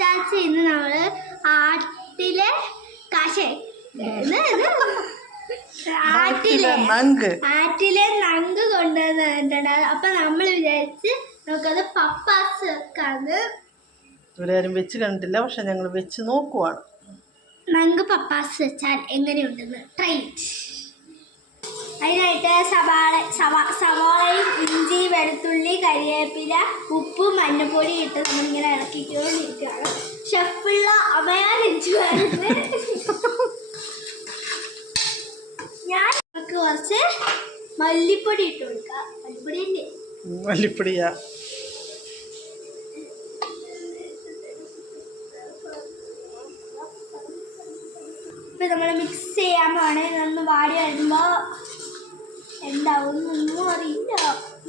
അച്ചാച്ചി ഇന്ന് നമ്മള് ആട്ടിലെ ആട്ടിലെ നങ്ക് കൊണ്ടുവന്നിട്ടുണ്ട്. അപ്പൊ നമ്മൾ വിചാരിച്ച് നമുക്കത് പപ്പാസ് വെക്കാന്ന്. ഇവരാരും വെച്ച് കണ്ടിട്ടില്ല, പക്ഷെ ഞങ്ങൾ വെച്ച് നോക്കുവാണ്. നങ്ക് പപ്പാസ് വെച്ചാൽ എങ്ങനെയുണ്ടെന്ന് ട്രൈ. അതിനായിട്ട് സവാളയും ഇഞ്ചി, വെളുത്തുള്ളി, കരിവേപ്പില, ഉപ്പ്, മഞ്ഞപ്പൊടി ഇട്ട് നമ്മളിങ്ങനെ ഇളക്കിക്കൊണ്ടിരിക്കുകയാണ്. ഷെഫുള്ള അമയാനിച്ചു ഞാൻ നമുക്ക് കുറച്ച് മല്ലിപ്പൊടി ഇട്ട് കൊടുക്കാം. മല്ലിപ്പൊടിയാ ഇപ്പൊ നമ്മൾ മിക്സ് ചെയ്യാൻ പോണേ. ഒന്ന് വാടി വരുമ്പോ എന്താവും ഒന്നും അറിയില്ല.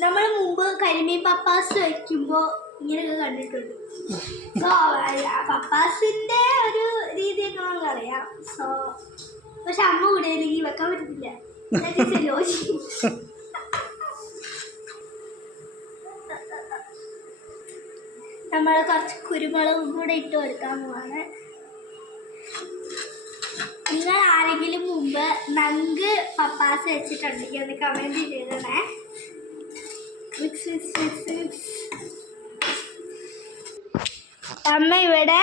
നമ്മൾ മുമ്പ് കരിമീൻ പപ്പാസ് വയ്ക്കുമ്പോ ഇങ്ങനെയൊക്കെ കണ്ടിട്ടുണ്ട്. സോ പപ്പാസിന്റെ ഒരു രീതിയൊക്കെ നമുക്കറിയാം. സോ പക്ഷെ അമ്മ കൂടെ എനിക്ക് വെക്കാൻ പറ്റത്തില്ല. നമ്മൾ കുറച്ച് കുരുമുളകും കൂടെ ഇട്ട് കൊടുക്കാൻ പോവാണ്. നിങ്ങൾ ആരെങ്കിലും മുമ്പ് നങ്ക് പപ്പാസ് വെച്ചിട്ടുണ്ടെങ്കിൽ ഒന്ന് കമൻറ്റ് ചെയ്തേ. അമ്മ ഇവിടെ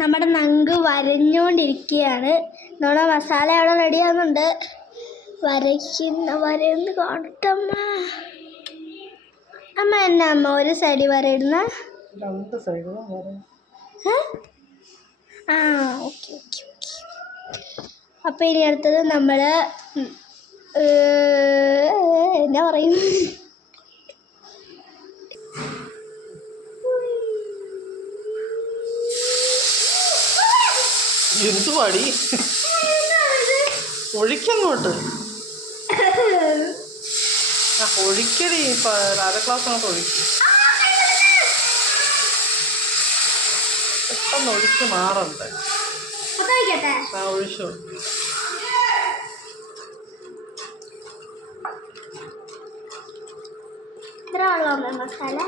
നമ്മുടെ നങ്ക് വരഞ്ഞുകൊണ്ടിരിക്കുകയാണ്. നമ്മുടെ മസാല അവിടെ റെഡിയാകുന്നുണ്ട്. വരയൊന്ന് കാണട്ടമ്മ. അമ്മ എന്നാ അമ്മ ഒരു സൈഡിൽ വരയിടുന്ന? ആ ഓക്കെ ഓക്കെ ഓക്കെ. അപ്പം ഇനി അടുത്തത് നമ്മൾ എന്നാ പറയും, എന്തുവാടി ഒഴിക്കങ്ങോട്ട് ഒഴിക്കടി. അര ഗ്ലാസ് അങ്ങോട്ട് ഒഴിക്കും. പെട്ടെന്ന് ഒഴിച്ച് മാറണ്ടേ? ആ ഒഴിച്ചോ. മസാല